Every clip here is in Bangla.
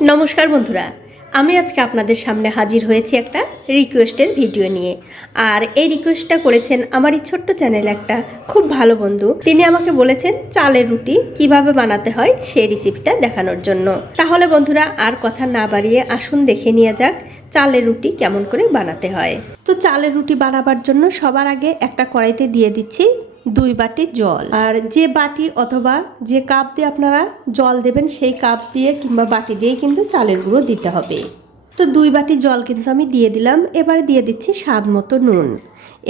নমস্কার বন্ধুরা, আমি আজকে আপনাদের সামনে হাজির হয়েছি একটা রিকোয়েস্টের ভিডিও নিয়ে। আর এই রিকোয়েস্টটা করেছেন আমার এই ছোট্ট চ্যানেল একটা খুব ভালো বন্ধু। তিনি আমাকে বলেছেন চালের রুটি কীভাবে বানাতে হয় সেই রেসিপিটা দেখানোর জন্য। তাহলে বন্ধুরা, আর কথা না বাড়িয়ে আসুন, দেখে নিয়ে যাক চালের রুটি কেমন করে বানাতে হয়। তো চালের রুটি বানাবার জন্য সবার আগে একটা কড়াইতে দিয়ে দিচ্ছি দুই বাটি জল। আর যে বাটি অথবা যে কাপ দিয়ে আপনারা জল দেবেন, সেই কাপ দিয়ে কিংবা বাটি দিয়ে কিন্তু চালের গুঁড়ো দিতে হবে। তো দুই বাটি জল কিন্তু আমি দিয়ে দিলাম। এবারে দিয়ে দিচ্ছি স্বাদ মতো নুন।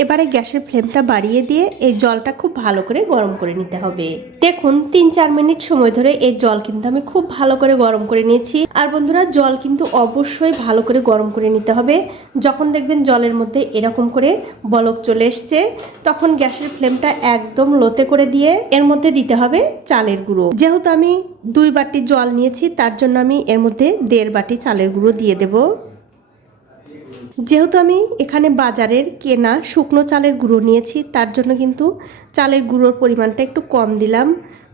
এবারে গ্যাসের ফ্লেমটা বাড়িয়ে দিয়ে এই জলটা খুব ভালো করে গরম করে নিতে হবে। দেখুন, তিন চার মিনিট সময় ধরে এই জল কিন্তু আমি খুব ভালো করে গরম করে নিয়েছি। আর বন্ধুরা, জল কিন্তু অবশ্যই ভালো করে গরম করে নিতে হবে। যখন দেখবেন জলের মধ্যে এরকম করে বলক চলে এসছে, তখন গ্যাসের ফ্লেমটা একদম লোতে করে দিয়ে এর মধ্যে দিতে হবে চালের গুঁড়ো। যেহেতু আমি দুই বাটি জল নিয়েছি, তার জন্য আমি এর মধ্যে দেড় বাটি চালের গুঁড়ো দিয়ে দেবো। যেহেতু আমি এখানে বাজারের কেনা শুকনো চালের গুঁড়ো নিয়েছি, তার জন্য কিন্তু চালের গুঁড়োর পরিমাণটা একটু কম দিলাম।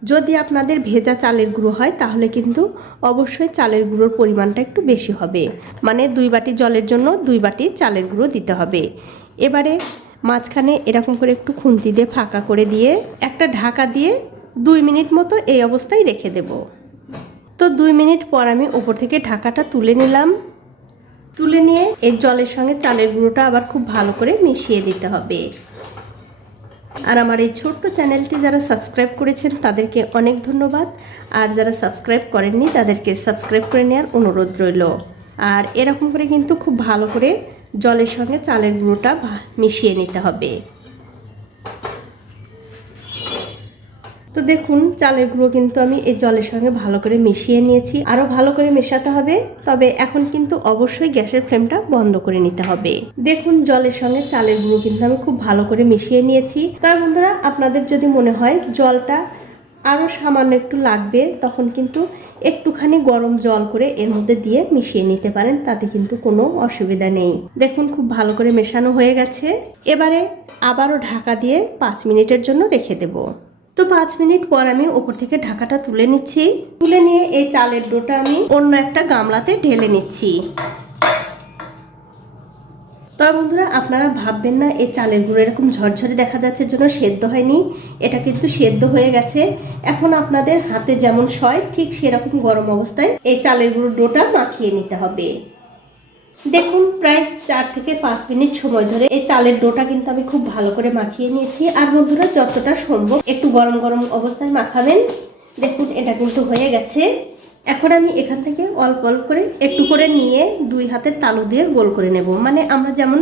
যদি আপনাদের ভেজা চালের গুঁড়ো হয়, তাহলে কিন্তু অবশ্যই চালের গুঁড়োর পরিমাণটা একটু বেশি হবে। মানে দুই বাটি জলের জন্য দুই বাটি চালের গুঁড়ো দিতে হবে। এবারে মাঝখানে এরকম করে একটু খুন্তি দিয়ে ফাঁকা করে দিয়ে একটা ঢাকা দিয়ে দুই মিনিট মতো এই অবস্থায় রেখে দেব। তো দুই মিনিট পর আমি ওপর থেকে ঢাকাটা তুলে নিলাম। তুলে নিয়ে এর জলের সঙ্গে চালের গুঁড়োটা আবার খুব ভালো করে মিশিয়ে দিতে হবে। আর আমার এই ছোট্ট চ্যানেলটি যারা সাবস্ক্রাইব করেছেন, তাদেরকে অনেক ধন্যবাদ। আর যারা সাবস্ক্রাইব করেননি, তাদেরকে সাবস্ক্রাইব করে নেওয়ার অনুরোধ রইল। আর এরকম করে কিন্তু খুব ভালো করে জলের সঙ্গে চালের গুঁড়োটা মিশিয়ে নিতে হবে। তো দেখুন, চালের গুঁড়ো কিন্তু আমি এই জলের সঙ্গে ভালো করে মিশিয়ে নিয়েছি। আরও ভালো করে মেশাতে হবে, তবে এখন কিন্তু অবশ্যই গ্যাসের ফ্লেমটা বন্ধ করে নিতে হবে। দেখুন, জলের সঙ্গে চালের গুঁড়ো কিন্তু আমি খুব ভালো করে মিশিয়ে নিয়েছি। তবে বন্ধুরা, আপনাদের যদি মনে হয় জলটা আরও সামান্য একটু লাগবে, তখন কিন্তু একটুখানি গরম জল করে এর মধ্যে দিয়ে মিশিয়ে নিতে পারেন, তাতে কিন্তু কোনো অসুবিধা নেই। দেখুন, খুব ভালো করে মেশানো হয়ে গেছে। এবারে আবারও ঢাকা দিয়ে পাঁচ মিনিটের জন্য রেখে দেবো। তো পাঁচ মিনিট পর আমি ওপর থেকে ঢাকাটা তুলে নিচ্ছি। তুলে নিয়ে এই চালের ডোটা আমি অন্য একটা গামলাতে ঢেলে নিচ্ছি। তবে বন্ধুরা, আপনারা ভাববেন না, এই চালের গুঁড়ো এরকম ঝরঝরে দেখা যাচ্ছে জন্য সেদ্ধ হয়নি। এটা কিন্তু সেদ্ধ হয়ে গেছে। এখন আপনাদের হাতে যেমন সয়, ঠিক সেরকম গরম অবস্থায় এই চালের গুঁড়ো ডোটা মাখিয়ে নিতে হবে। দেখুন, প্রায় চার থেকে পাঁচ মিনিট সময় ধরে এই চালের ডোটা কিন্তু আমি খুব ভালো করে মাখিয়ে নিয়েছি। আর বন্ধুরা, যতটা সম্ভব একটু গরম গরম অবস্থায় মাখাবেন। দেখুন, এটা কিন্তু হয়ে গেছে। এখন আমি এখান থেকে অল্প অল্প করে একটু করে নিয়ে দুই হাতের তালু দিয়ে গোল করে নেব। মানে আমরা যেমন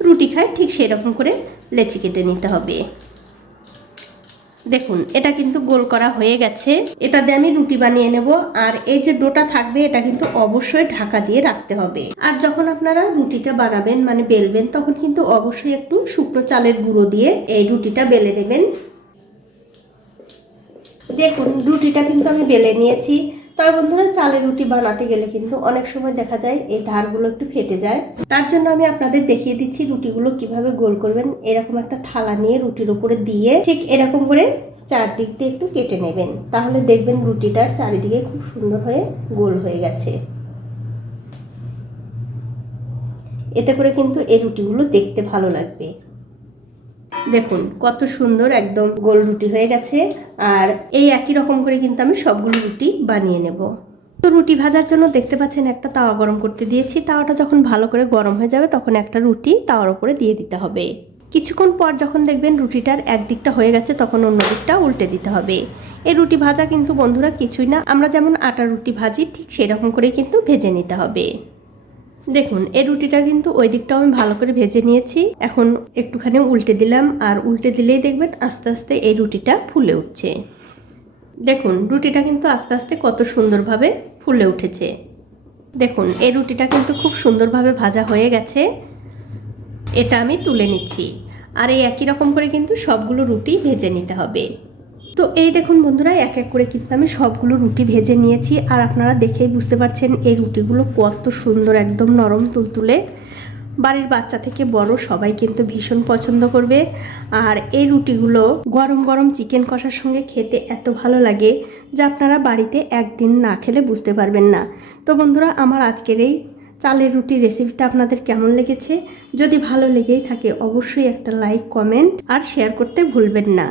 রুটি খাই, ঠিক সেরকম করে লেচি কেটে নিতে হবে। দেখুন, এটা কিন্তু গোল করা হয়ে গেছে। এটা দিয়ে আমি রুটি বানিয়ে নেব। আর এই যে ডোটা থাকবে, এটা কিন্তু অবশ্যই ঢাকা দিয়ে রাখতে হবে। আর যখন আপনারা রুটিটা বানাবেন মানে বেলবেন, তখন কিন্তু অবশ্যই একটু শুকনো চালের গুঁড়ো দিয়ে এই রুটিটা বেলে নেবেন। দেখুন, রুটিটা কিন্তু আমি বেলে নিয়েছি। তবে বন্ধুরা, চালের রুটি বানাতে গেলে কিন্তু অনেক সময় দেখা যায় এই ধারগুলো একটু ফেটে যায়। তার জন্য আমি আপনাদের দেখিয়ে দিচ্ছি রুটিগুলো কীভাবে গোল করবেন। এরকম একটা থালা নিয়ে রুটির উপরে দিয়ে ঠিক এরকম করে চারদিক দিয়ে একটু কেটে নেবেন। তাহলে দেখবেন রুটিটার চারিদিকে খুব সুন্দর হয়ে গোল হয়ে গেছে। এতে করে কিন্তু এই রুটিগুলো দেখতে ভালো লাগবে। দেখুন, কত সুন্দর একদম গোল রুটি হয়ে গেছে। আর এই একই রকম করে কিন্তু আমি সবগুলো রুটি বানিয়ে নেব। তো রুটি ভাজার জন্য দেখতে পাচ্ছেন একটা তাওয়া গরম করতে দিয়েছি। তাওয়াটা যখন ভালো করে গরম হয়ে যাবে তখন একটা রুটি তাওয়ার উপরে দিয়ে দিতে হবে। কিছুক্ষণ পর যখন দেখবেন রুটিটার একদিকটা হয়ে গেছে তখন অন্য দিকটা উল্টে দিতে হবে। এই রুটি ভাজা কিন্তু বন্ধুরা কিছুই না। আমরা যেমন আটা রুটি ভাজি ঠিক সেরকম করেই কিন্তু ভেজে নিতে হবে। দেখুন, এই রুটিটা কিন্তু ওই দিকটাও আমি ভালো করে ভেজে নিয়েছি। এখন একটুখানি উল্টে দিলাম, আর উল্টে দিলেই দেখবেন আস্তে আস্তে এই রুটিটা ফুলে উঠছে। দেখুন, রুটিটা কিন্তু আস্তে আস্তে কত সুন্দরভাবে ফুলে উঠেছে। দেখুন, এই রুটিটা কিন্তু খুব সুন্দরভাবে ভাজা হয়ে গেছে। এটা আমি তুলে নিচ্ছি। আর এই একই রকম করে কিন্তু সবগুলো রুটি ভেজে নিতে হবে। তো এই দেখুন বন্ধুরা, এক এক করে কিন্তু আমি সবগুলো রুটি ভেজে নিয়েছি। আর আপনারা দেখেই বুঝতে পারছেন, এই রুটিগুলো কত সুন্দর, একদম নরম তুলতুলে। বাড়ির বাচ্চা থেকে বড় সবাই কিন্তু ভীষণ পছন্দ করবে। আর এই রুটিগুলো গরম গরম চিকেন কষার সঙ্গে খেতে এত ভালো লাগে যা আপনারা বাড়িতে একদিন না খেলে বুঝতে পারবেন না। তো বন্ধুরা, আমার আজকের এই চালের রুটির রেসিপিটা আপনাদের কেমন লেগেছে? যদি ভালো লেগেই থাকে, অবশ্যই একটা লাইক, কমেন্ট আর শেয়ার করতে ভুলবেন না।